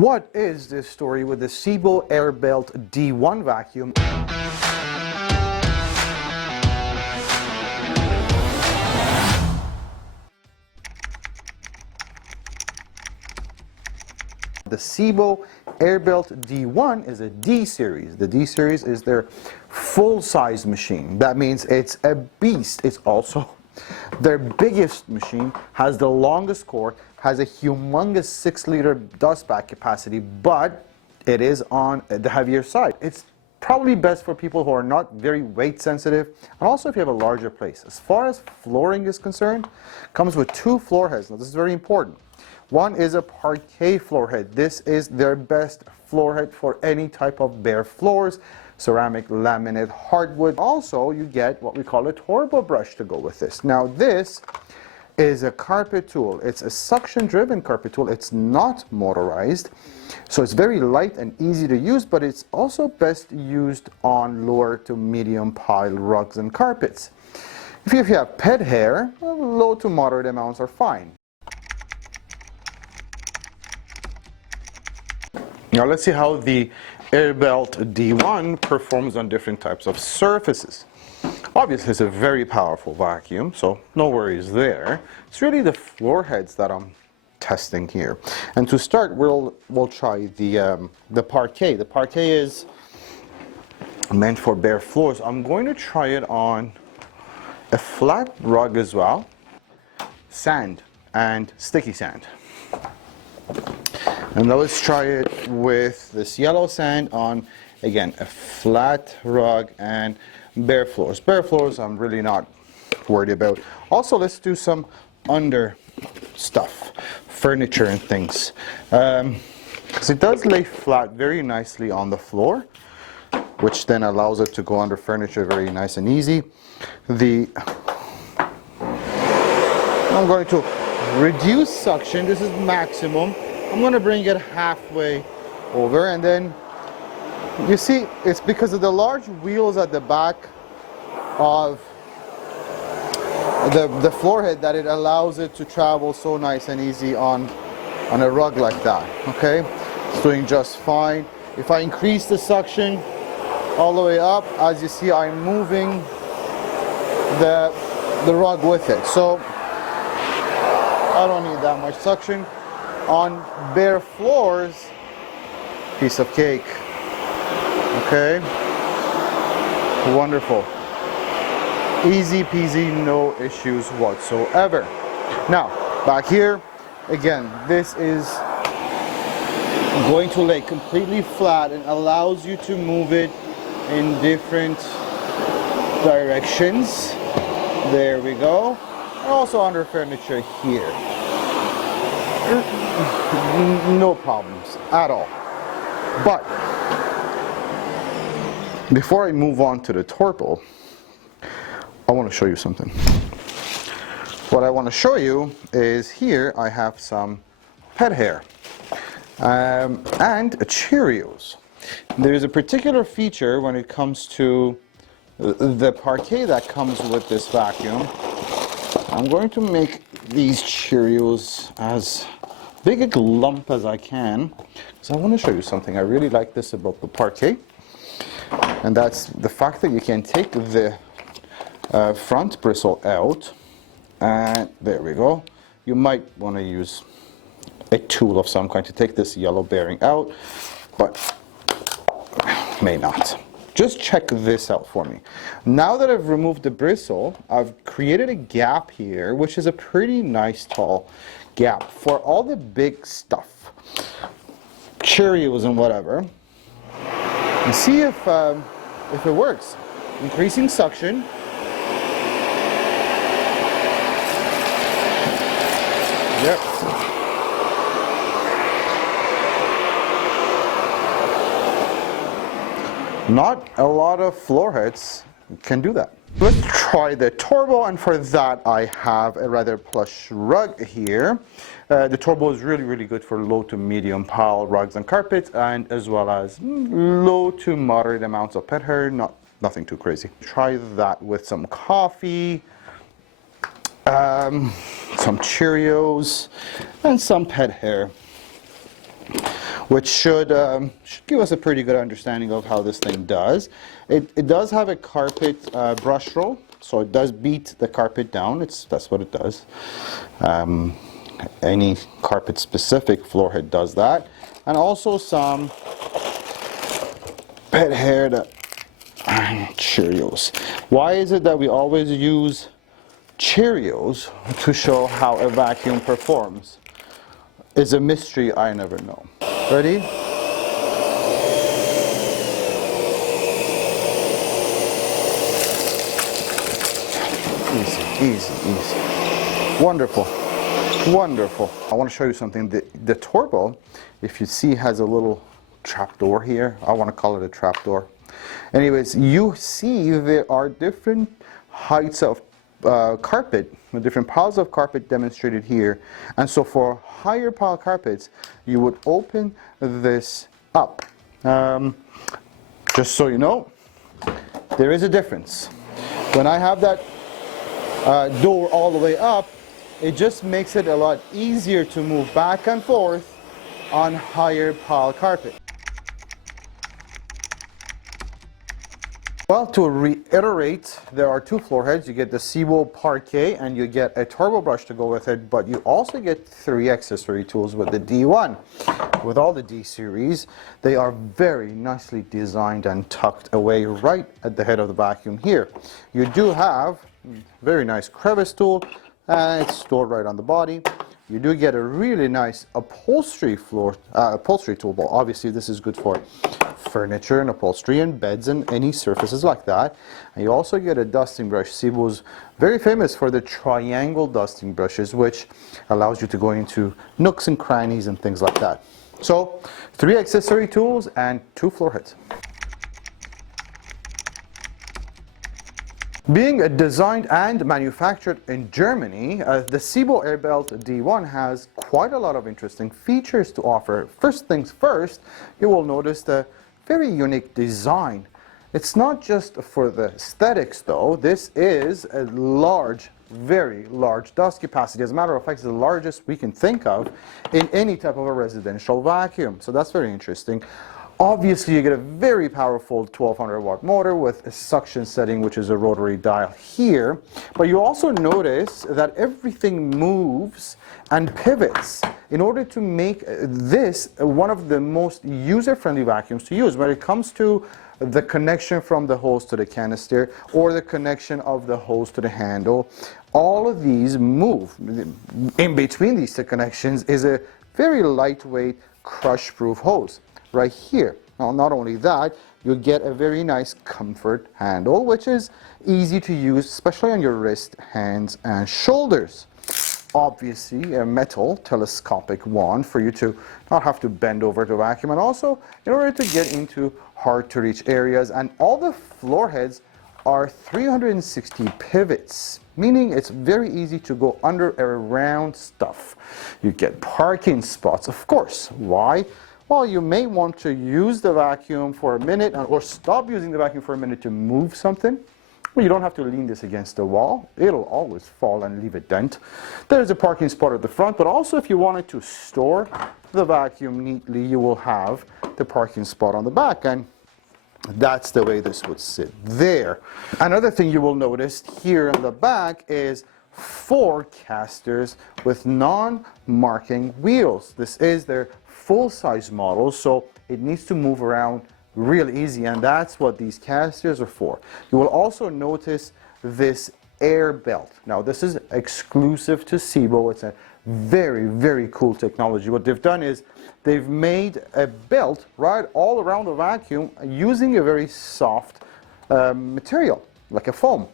What is this story with the Sebo Airbelt D1 vacuum? The Sebo Airbelt D1 is a D series. The D series is their full-size machine. That means it's a beast. It's also their biggest machine, has the longest core, has a humongous 6-liter dust bag capacity, but it is on the heavier side. It's probably best for people who are not very weight sensitive, and also if you have a larger place. As far as flooring is concerned, it comes with 2 floor heads. Now this is very important. One is a parquet floor head. This is their best floor head for any type of bare floors, ceramic, laminate, hardwood. Also, you get what we call a turbo brush to go with this. Now this is a carpet tool. It's a suction-driven carpet tool. It's not motorized, so it's very light and easy to use, but it's also best used on lower to medium pile rugs and carpets. If you have pet hair, low to moderate amounts are fine. Now let's see how the Airbelt D1 performs on different types of surfaces. Obviously it's a very powerful vacuum, so no worries there. It's really the floor heads that I'm testing here. And to start, we'll try the parquet. The parquet is meant for bare floors. I'm going to try it on a flat rug as well, sand and sticky sand. And now let's try it with this yellow sand on, again, a flat rug and bare floors. Bare floors I'm really not worried about. Also, let's do some under stuff, furniture and things. Because it does lay flat very nicely on the floor, which then allows it to go under furniture very nice and easy. I'm going to reduce suction. This is maximum. I'm going to bring it halfway over, and then you see it's because of the large wheels at the back of the floor head that it allows it to travel so nice and easy on a rug like that. Okay, it's doing just fine. If I increase the suction all the way up, as you see, I'm moving the rug with it, so I don't need that much suction. On bare floors, piece of cake. Okay, wonderful, easy peasy, no issues whatsoever. Now back here again, this is going to lay completely flat and allows you to move it in different directions. There we go. And also under furniture here, no problems at all. But before I move on to the turbo, I want to show you something. What I want to show you is here I have some pet hair and Cheerios. There's a particular feature when it comes to the parquet that comes with this vacuum. I'm going to make these Cheerios as big a lump as I can, because I want to show you something. I really like this about the parquet, and that's the fact that you can take the front bristle out, and there we go. You might want to use a tool of some kind to take this yellow bearing out, but may not. Just check this out for me. Now that I've removed the bristle, I've created a gap here, which is a pretty nice tall gap for all the big stuff, Cheerios and whatever. And see if it works. Increasing suction. Yep. Not a lot of floor heads can do that. Let's try the turbo, and for that I have a rather plush rug here. The turbo is really good for low to medium pile rugs and carpets, and as well as low to moderate amounts of pet hair, nothing too crazy. Try that with some coffee, some Cheerios, and some pet hair. which should give us a pretty good understanding of how this thing does. It does have a carpet brush roll, so it does beat the carpet down. That's what it does. Any carpet-specific floorhead does that. And also some pet hair Cheerios. Why is it that we always use Cheerios to show how a vacuum performs? It's a mystery I never know. Ready? Easy, easy, easy. Wonderful. Wonderful. I want to show you something. The turbo, if you see, has a little trap door here. I want to call it a trap door. Anyways, you see there are different heights of carpet, different piles of carpet demonstrated here. And so for higher pile carpets, you would open this up. Just so you know, there is a difference. When I have that door all the way up, it just makes it a lot easier to move back and forth on higher pile carpet. Well, to reiterate, there are two floor heads. You get the Sebo Parquet and you get a turbo brush to go with it, but you also get 3 accessory tools with the D1. With all the D series, they are very nicely designed and tucked away right at the head of the vacuum here. You do have very nice crevice tool, and it's stored right on the body. You do get a really nice upholstery tool. Obviously, this is good for furniture and upholstery and beds and any surfaces like that. And you also get a dusting brush. Sebo's very famous for the triangle dusting brushes, which allows you to go into nooks and crannies and things like that. So 3 accessory tools and 2 floor heads. Being designed and manufactured in Germany, the Sebo Airbelt D1 has quite a lot of interesting features to offer. First things first, you will notice the very unique design. It's not just for the aesthetics though. This is a large, very large dust capacity. As a matter of fact, it's the largest we can think of in any type of a residential vacuum. So that's very interesting. Obviously, you get a very powerful 1200 watt motor with a suction setting, which is a rotary dial here. But you also notice that everything moves and pivots in order to make this one of the most user-friendly vacuums to use. When it comes to the connection from the hose to the canister or the connection of the hose to the handle, all of these move. In between these 2 connections is a very lightweight crush-proof hose right here. Now, not only that, you get a very nice comfort handle, which is easy to use, especially on your wrist, hands, and shoulders. Obviously, a metal telescopic wand for you to not have to bend over to vacuum, and also in order to get into hard-to-reach areas. And all the floor heads are 360 pivots, meaning it's very easy to go under and around stuff. You get parking spots, of course. Why? Well, you may want to use the vacuum for a minute or stop using the vacuum for a minute to move something. Well, you don't have to lean this against the wall. It'll always fall and leave a dent. There's a parking spot at the front, but also if you wanted to store the vacuum neatly, you will have the parking spot on the back, and that's the way this would sit there. Another thing you will notice here in the back is 4 casters with non-marking wheels. This is their full-size model, so it needs to move around real easy, and that's what these casters are for. You will also notice this air belt. Now, this is exclusive to Sebo. It's a very, very cool technology. What they've done is they've made a belt right all around the vacuum using a very soft material, like a foam.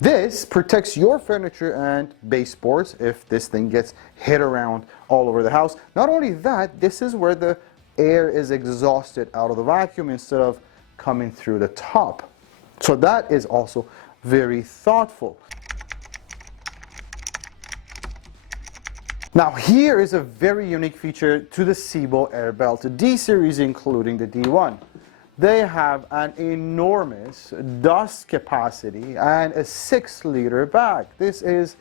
This protects your furniture and baseboards if this thing gets hit around all over the house. Not only that, this is where the air is exhausted out of the vacuum instead of coming through the top. So that is also very thoughtful. Now here is a very unique feature to the Sebo Airbelt D series, including the D1. They have an enormous dust capacity and a 6-liter bag. This is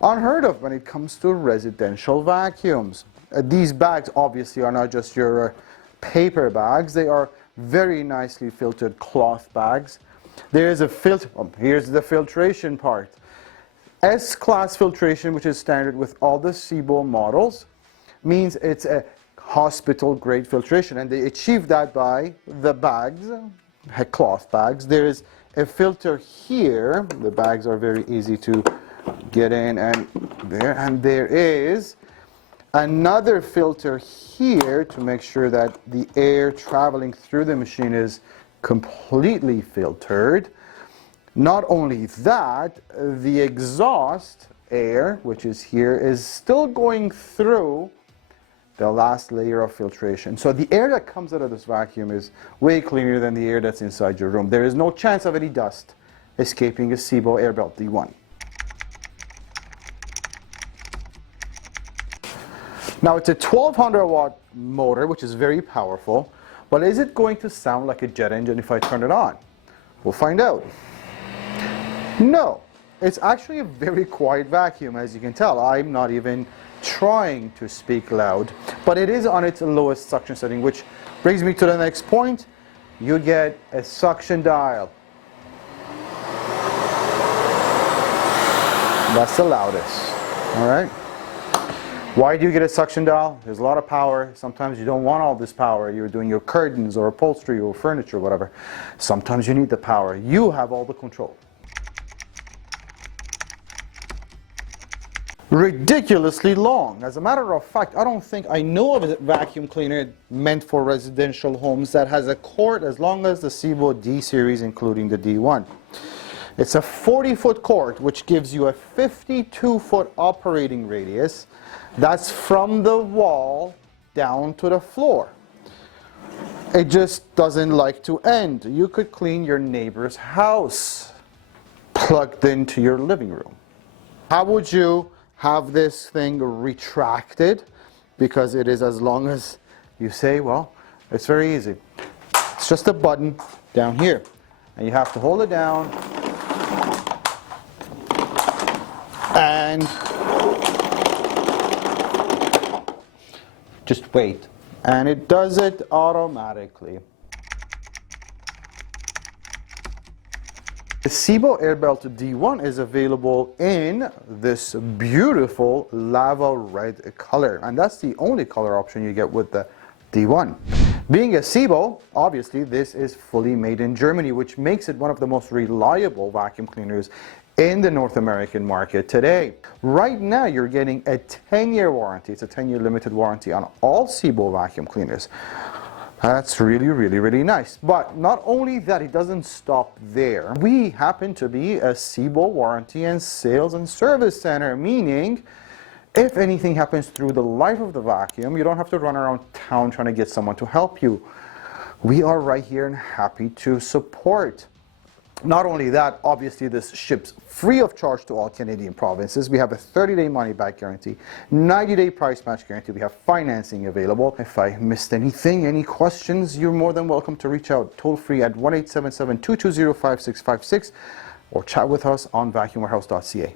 unheard of when it comes to residential vacuums. these bags obviously are not just your paper bags. They are very nicely filtered cloth bags. There is a filter. Here's the filtration part. S-class filtration, which is standard with all the Sebo models, means it's a hospital-grade filtration, and they achieve that by the bags, cloth bags. There is a filter here. The bags are very easy to get in and there is another filter here to make sure that the air traveling through the machine is completely filtered. Not only that, the exhaust air, which is here, is still going through the last layer of filtration. So the air that comes out of this vacuum is way cleaner than the air that's inside your room. There is no chance of any dust escaping a Sebo Airbelt D1. Now it's a 1200 watt motor, which is very powerful, but is it going to sound like a jet engine if I turn it on? We'll find out. No, it's actually a very quiet vacuum, as you can tell. I'm not even trying to speak loud, but it is on its lowest suction setting, which brings me to the next point. You get a suction dial. That's the loudest, all right? Why do you get a suction dial? There's a lot of power. Sometimes you don't want all this power. You're doing your curtains or upholstery or furniture, whatever. Sometimes you need the power. You have all the control. Ridiculously long. As a matter of fact, I don't think I know of a vacuum cleaner meant for residential homes that has a cord as long as the Sebo D series, including the D1. It's a 40-foot cord, which gives you a 52-foot operating radius. That's from the wall down to the floor. It just doesn't like to end. You could clean your neighbor's house plugged into your living room. How would you have this thing retracted? Because it is as long as you say, well, it's very easy. It's just a button down here, and you have to hold it down and just wait, and it does it automatically. The Sebo Airbelt D1 is available in this beautiful lava red color, and that's the only color option you get with the D1. Being a Sebo, obviously this is fully made in Germany, which makes it one of the most reliable vacuum cleaners in the North American market today. Right now you're getting a 10-year warranty. It's a 10-year limited warranty on all Sebo vacuum cleaners. That's really, really, really nice. But not only that, it doesn't stop there. We happen to be a Sebo warranty and sales and service center, meaning if anything happens through the life of the vacuum, you don't have to run around town trying to get someone to help you. We are right here and happy to support. Not only that, obviously this ships free of charge to all Canadian provinces. We have a 30-day money-back guarantee, 90-day price match guarantee. We have financing available. If I missed anything, any questions, you're more than welcome to reach out toll-free at 1-877-220-5656 or chat with us on vacuumwarehouse.ca.